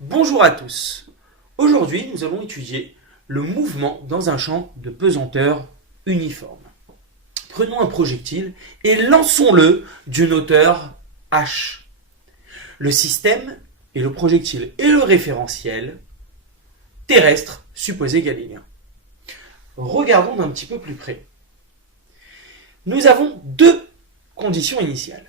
Bonjour à tous. Aujourd'hui, nous allons étudier le mouvement dans un champ de pesanteur uniforme. Prenons un projectile et lançons-le d'une hauteur h. Le système est le projectile et le référentiel terrestre supposé galiléen. Regardons d'un petit peu plus près. Nous avons deux conditions initiales.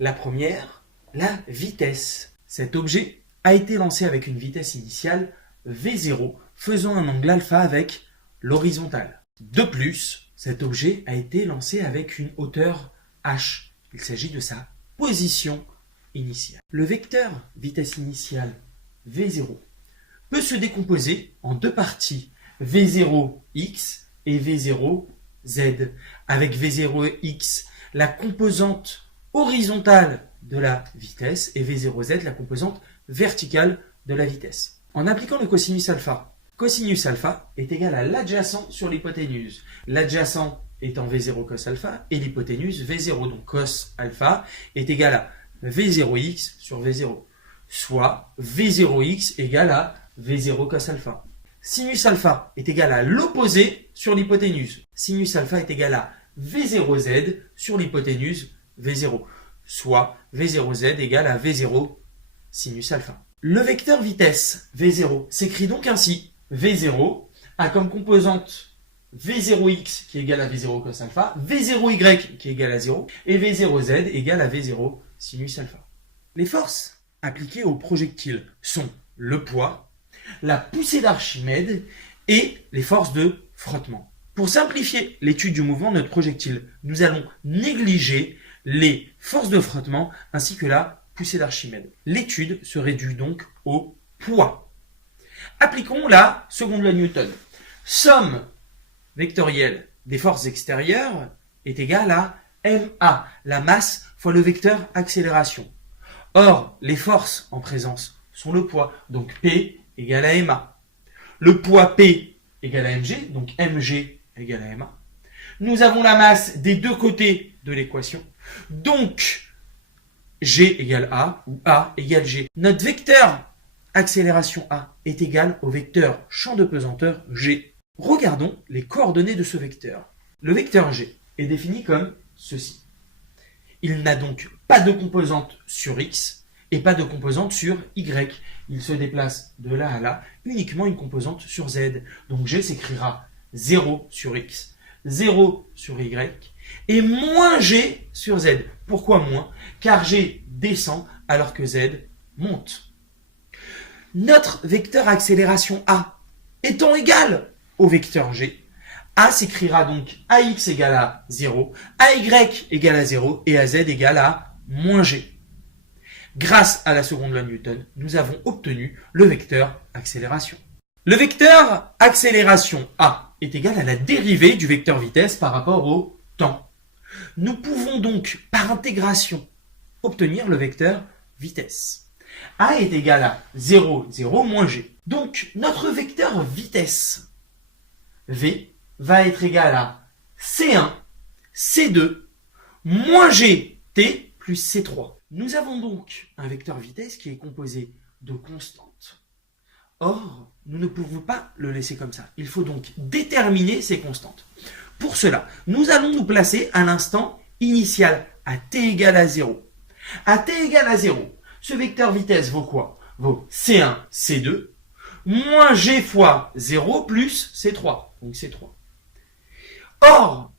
La première, la vitesse. Cet objet a été lancé avec une vitesse initiale v0, faisant un angle alpha avec l'horizontale. De plus, cet objet a été lancé avec une hauteur h. Il s'agit de sa position initiale. Le vecteur vitesse initiale v0 peut se décomposer en deux parties, v0x et v0z. Avec v0x, la composante horizontale de la vitesse et v0z, la composante verticale de la vitesse. En appliquant le cosinus alpha est égal à l'adjacent sur l'hypoténuse. L'adjacent étant v0 cos alpha et l'hypoténuse v0. Donc cos alpha est égal à v0x sur v0, soit v0x égale à v0 cos alpha. Sinus alpha est égal à l'opposé sur l'hypoténuse. Sinus alpha est égal à v0z sur l'hypoténuse v0, soit v0z égale à v0 sinus alpha. Le vecteur vitesse v0 s'écrit donc ainsi. v0 a comme composante v0x qui est égal à v0 cos alpha, v0y qui est égal à 0 et v0z égale à v0 sinus alpha. Les forces appliquées au projectile sont le poids, la poussée d'Archimède et les forces de frottement. Pour simplifier l'étude du mouvement de notre projectile, nous allons négliger les forces de frottement ainsi que la poussée d'Archimède. L'étude se réduit donc au poids. Appliquons la seconde loi de Newton. Somme vectorielle des forces extérieures est égale à ma, la masse fois le vecteur accélération. Or, les forces en présence sont le poids, donc P égale à ma. Le poids P égale à mg, donc mg égale à ma. Nous avons la masse des deux côtés de l'équation, donc G égale A ou A égale G. Notre vecteur accélération A est égal au vecteur champ de pesanteur G. Regardons les coordonnées de ce vecteur. Le vecteur G est défini comme ceci. Il n'a donc pas de composante sur X et pas de composante sur Y. Il se déplace de là à là, uniquement une composante sur Z. Donc G s'écrira 0 sur X, 0 sur Y et moins G sur Z. Pourquoi moins? Car G descend alors que Z monte. Notre vecteur accélération A étant égal au vecteur G, A s'écrira donc AX égale à 0, AY égale à 0 et AZ égale à moins G. Grâce à la seconde loi de Newton, nous avons obtenu le vecteur accélération. Le vecteur accélération A est égal à la dérivée du vecteur vitesse par rapport au temps. Nous pouvons donc, par intégration, obtenir le vecteur vitesse. A est égal à 0, 0 moins G. Donc, notre vecteur vitesse, V, va être égal à C1, C2, moins GT plus C3. Nous avons donc un vecteur vitesse qui est composé de constantes. Or, nous ne pouvons pas le laisser comme ça. Il faut donc déterminer ces constantes. Pour cela, nous allons nous placer à l'instant initial, à t égale à 0. À t égale à 0, ce vecteur vitesse vaut quoi? Vaut C1, C2, moins G fois 0 plus C3. Donc C3. Or,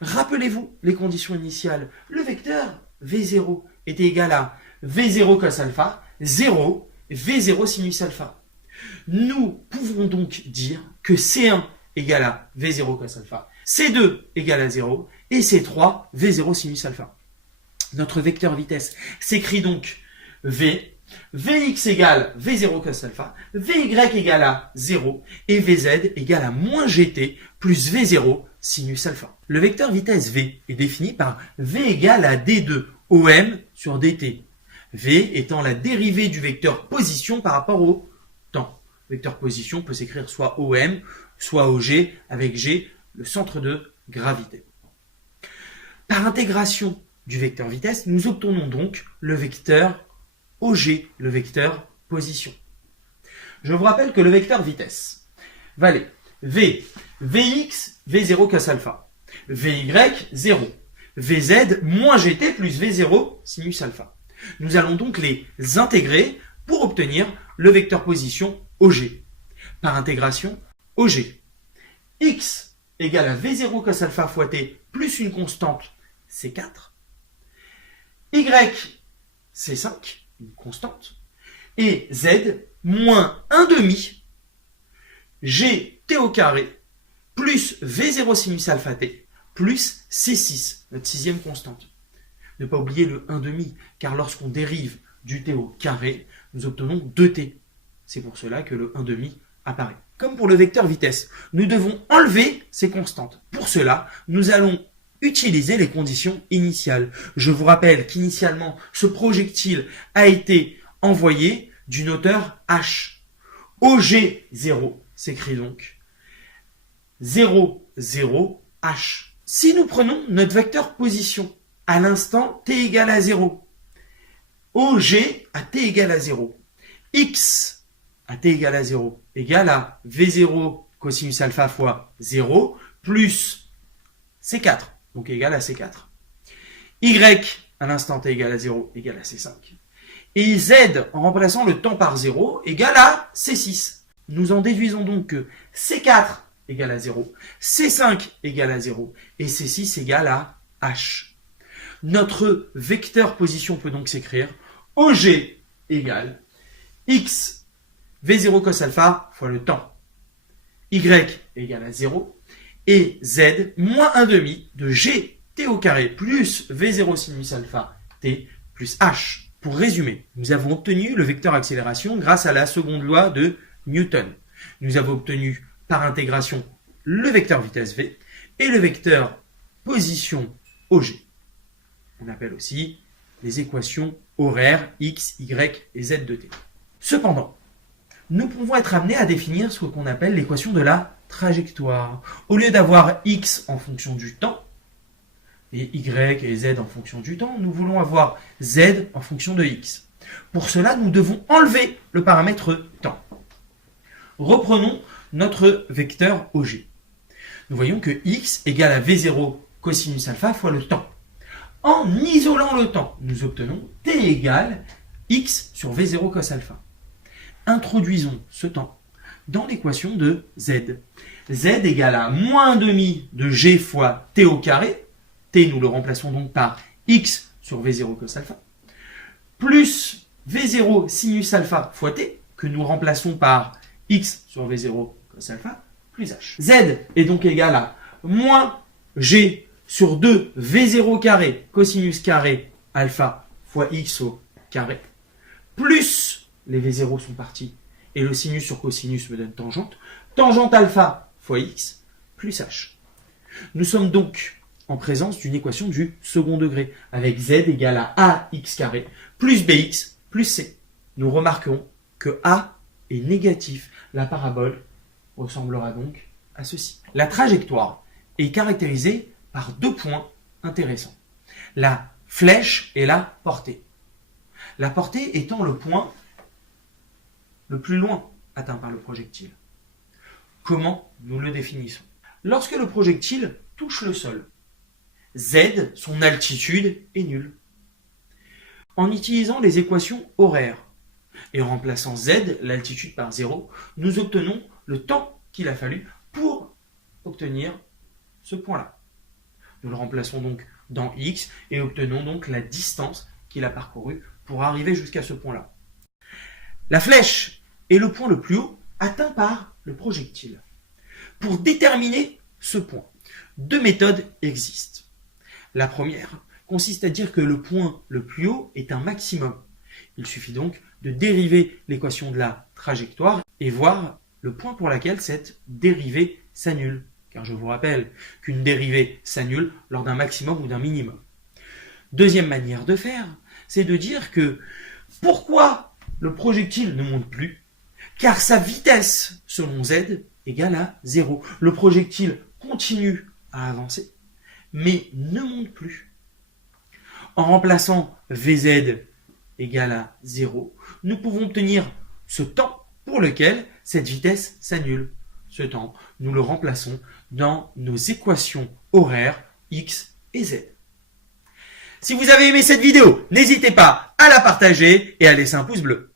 rappelez-vous les conditions initiales. Le vecteur V0 était égal à V0 cos alpha, 0, V0 sinus alpha. Nous pouvons donc dire que C1 égale à V0 cos alpha, C2 égale à 0 et C3 V0 sinus alpha. Notre vecteur vitesse s'écrit donc V, Vx égale V0 cos alpha, Vy égale à 0 et Vz égale à moins Gt plus V0 sinus alpha. Le vecteur vitesse V est défini par V égale à D2 OM sur DT. V étant la dérivée du vecteur position par rapport au temps. Le vecteur position peut s'écrire soit OM, soit OG, avec G, le centre de gravité. Par intégration du vecteur vitesse, nous obtenons donc le vecteur OG, le vecteur position. Je vous rappelle que le vecteur vitesse va aller V, Vx, V0 cos alpha, Vy, 0, Vz moins Gt plus V0 sinus alpha. Nous allons donc les intégrer pour obtenir le vecteur position OG. Par intégration, OG. X égale à V0 cos alpha fois t plus une constante C4. Y, C5, une constante. Et Z moins 1 demi Gt au carré plus V0 sinus alpha t plus C6, notre sixième constante. Ne pas oublier le 1 demi, car lorsqu'on dérive du t au carré, nous obtenons 2t. C'est pour cela que le 1 demi apparaît. Comme pour le vecteur vitesse, nous devons enlever ces constantes. Pour cela, nous allons utiliser les conditions initiales. Je vous rappelle qu'initialement, ce projectile a été envoyé d'une hauteur h. OG0 s'écrit donc 0, 0, h. Si nous prenons notre vecteur position à l'instant t égale à 0, OG à t égale à 0, x à t égale à 0 égale à V0 cosinus alpha fois 0 plus C4, donc égal à C4. Y à l'instant t égale à 0 égale à C5. Et Z, en remplaçant le temps par 0, égale à C6. Nous en déduisons donc que C4 égale à 0, C5 égale à 0 et C6 égale à H. Notre vecteur position peut donc s'écrire OG égale X V0 cos alpha fois le temps. Y égale à 0 et Z moins 1 demi de G t au carré plus V0 sinus alpha t plus H. Pour résumer, nous avons obtenu le vecteur accélération grâce à la seconde loi de Newton. Nous avons obtenu par intégration le vecteur vitesse V et le vecteur position OG. On appelle aussi les équations horaires x, y et z de t. Cependant, nous pouvons être amenés à définir ce qu'on appelle l'équation de la trajectoire. Au lieu d'avoir x en fonction du temps, et y et z en fonction du temps, nous voulons avoir z en fonction de x. Pour cela, nous devons enlever le paramètre temps. Reprenons notre vecteur OG. Nous voyons que x égale à V0 cosinus alpha fois le temps. En isolant le temps, nous obtenons t égale x sur V0 cos alpha. Introduisons ce temps dans l'équation de z. Z égale à moins 1 demi de g fois t au carré. T, nous le remplaçons donc par x sur V0 cos alpha. Plus V0 sinus alpha fois t, que nous remplaçons par x sur V0 cos alpha, plus h. Z est donc égal à moins g sur 2 V0 carré cosinus carré alpha fois x au carré, plus les V0 sont partis, et le sinus sur cosinus me donne tangente, tangente alpha fois x plus h. Nous sommes donc en présence d'une équation du second degré, avec z égale à ax carré plus bx plus c. Nous remarquerons que a est négatif. La parabole ressemblera donc à ceci. La trajectoire est caractérisée par deux points intéressants. La flèche et la portée. La portée étant le point le plus loin atteint par le projectile. Comment nous le définissons? Lorsque le projectile touche le sol, z, son altitude, est nulle. En utilisant les équations horaires et en remplaçant z, l'altitude par 0, nous obtenons le temps qu'il a fallu pour obtenir ce point-là. Nous le remplaçons donc dans x et obtenons donc la distance qu'il a parcourue pour arriver jusqu'à ce point-là. La flèche est le point le plus haut atteint par le projectile. Pour déterminer ce point, deux méthodes existent. La première consiste à dire que le point le plus haut est un maximum. Il suffit donc de dériver l'équation de la trajectoire et voir le point pour lequel cette dérivée s'annule. Car je vous rappelle qu'une dérivée s'annule lors d'un maximum ou d'un minimum. Deuxième manière de faire, c'est de dire que pourquoi le projectile ne monte plus? Car sa vitesse, selon z, égale à 0. Le projectile continue à avancer, mais ne monte plus. En remplaçant Vz égale à 0, nous pouvons obtenir ce temps pour lequel cette vitesse s'annule. Ce temps, nous le remplaçons dans nos équations horaires x et z. Si vous avez aimé cette vidéo, n'hésitez pas à la partager et à laisser un pouce bleu.